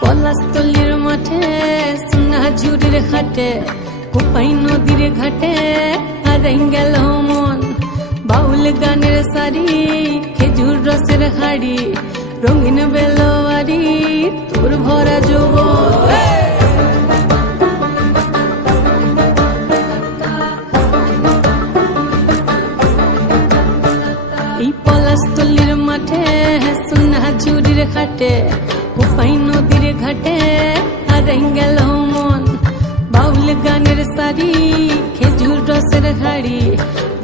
পলাশতলির মাঠে সোনাঝুরির হাটে কোপাই নদীর ঘাটে হারাই গেল মন বাউল গানের শাড়ি খেজুর রসের হাড়ি রঙিন বেলোয়ারি তোর ভরা যৌবন এই পলাশতলির মাঠে সোনাঝুরির হাটে কোপাই নদীর ঘাটে হারাই গেল মন বাউল গানের শাড়ি খেজুর রসের হাড়ি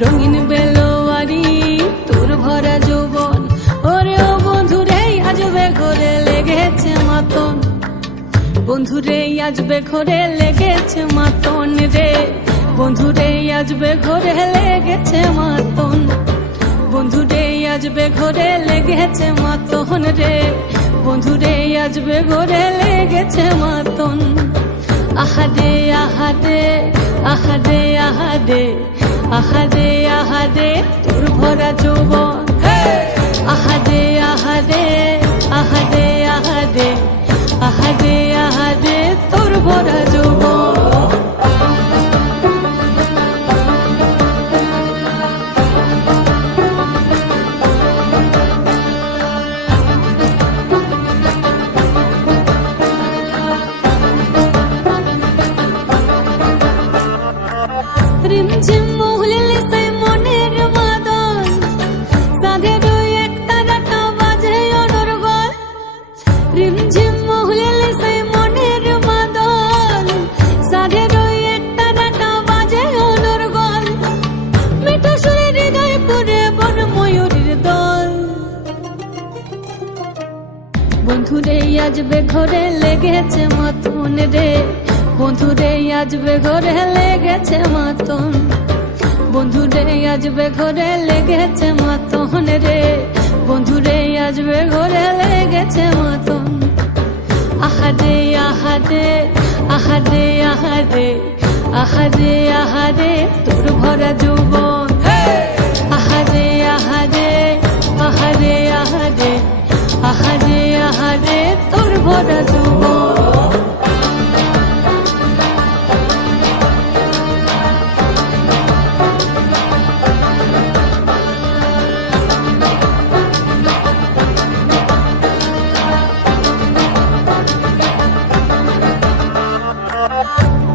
রঙিন বেলোয়ারি তোর ভরা যৌবন ওরে ও বন্ধুরে আজবে ঘরে লেগেছে মাতন বন্ধুরে আজবে ঘরে লেগেছে মাতন রে বন্ধুরে আজবে ঘরে লেগেছে মাতন বন্ধুরে আজবে ঘরে লেগেছে মাতন রে বন্ধুরে আজবে ঘরে লেগেছে মাতন আহারে আহারে আহারে আহারে আহারে আহারে তোর ভরা যৌবন আহারে আহারে আহারে আহারে আহারে আহারে তোর ভরা যৌবন রিমঝিম মহুলিলে সে মনের মাদন সাধের এক তারাটা বাজে অনর্গল রিমঝিম মহুলিলে সে মনের মাদন সাধের এক তারাটা বাজে অনর্গল মিঠা সুরে হৃদয় পুরে বন ময়ূরীর দল বন্ধুরে আজবে ঘরে লেগেছে মাতন রে বন্ধুরে আজবে ঘরে লেগেছে মাতন বন্ধুরে আজবে ঘরে লেগেছে মাতন রে বন্ধুরে আজবে ঘরে লেগেছে মাতন আহারে আহারে আহারে আহারে আহারে আহারে তোর ভরা যৌবন আহারে আহারে আহারে আহারে আহারে আহারে তোর ভরা যৌবন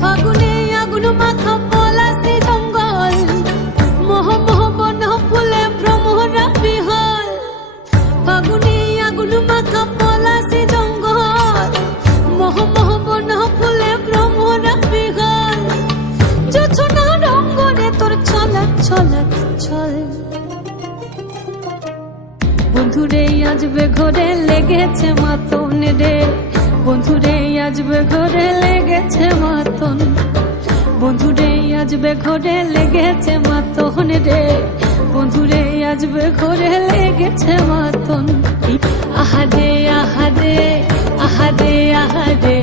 ফাগুনে আগুন মাখা পলাশি জঙ্গল মোহ মোহ বন ফুলে ভ্রমরা বিহল ফাগুনে আগুন মাখা পলাশি জঙ্গল মোহ মোহ বন ফুলে ভ্রমরা বিহল জোছনা রঙ্গনে তোর ছলক ছলক ছল বন্ধুরে আজবে ঘরে লেগেছে মাতন রে বন্ধুরে আজবে ঘরে লেগেছে মাতন বন্ধুরে আজবে ঘরে লেগেছে মাতন রে বন্ধুরে আজবে ঘরে লেগেছে মাতন আহারে আহারে আহারে আহারে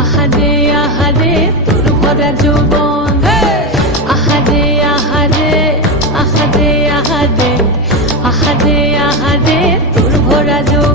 আহারে আহারে তোর ভরা যৌবন আহারে আহারে আহারে আহারে আহারে আহারে তোর ভরা যৌবন